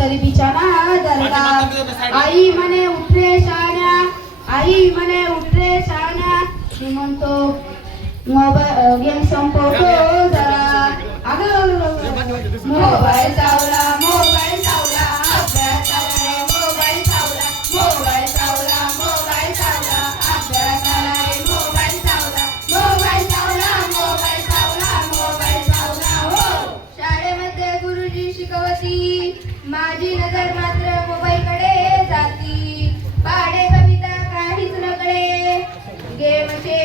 तरी बिछाना दरदा. आई म्हणे उठरे शहाण्या, आई म्हणे उठरे शहाण्या. मी म्हणतो मोबाईल गेम संपवतो जरा. अगं मोबाईल चावला, मोबाईल चावला, अभ्यासाला मोबाईल चावला, मोबाईल चावला, मोबाईल चावला, अभ्यासाला मोबाईल चावला, मोबाईल चावला, मोबाईल चावला, मोबाईल चावला. हो शाळेमध्ये गुरुजी शिकवती, माझी नजर मात्र मोबाईलकडे जाती. पाढे कविता काहीच नकळे, गेमचे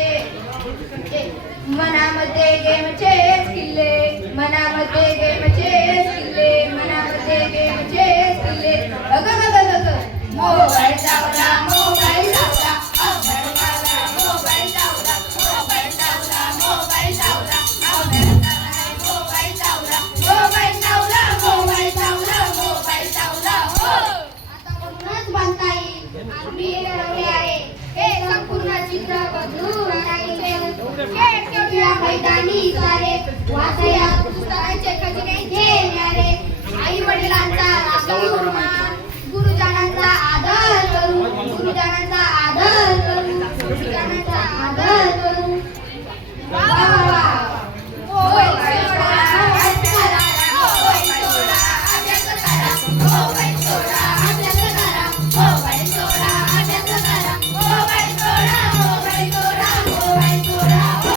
मनामध्ये गेमचे किल्ले, मनामध्ये गेमचे किल्ले, मनामध्ये गेमचे किल्ले. मोबाईल चावला, मोबाईल चावला, अभ्यासाला मोबाईल चावला, मोबाईल चावला, मोबाईल चावला, अभ्यासाला मोबाईल चावला, मोबाईल चावला, मोबाईल चावला, मोबाईल चावला. हो आता म्हणूनच म्हणता येईल आम्ही रंगे आहे हे संपूर्ण चित्र बदलून टाकले. खेळ मैदानी सारे वाचया पुस्तकाचे खजिने घेणारे, आई वडिलांचा राखून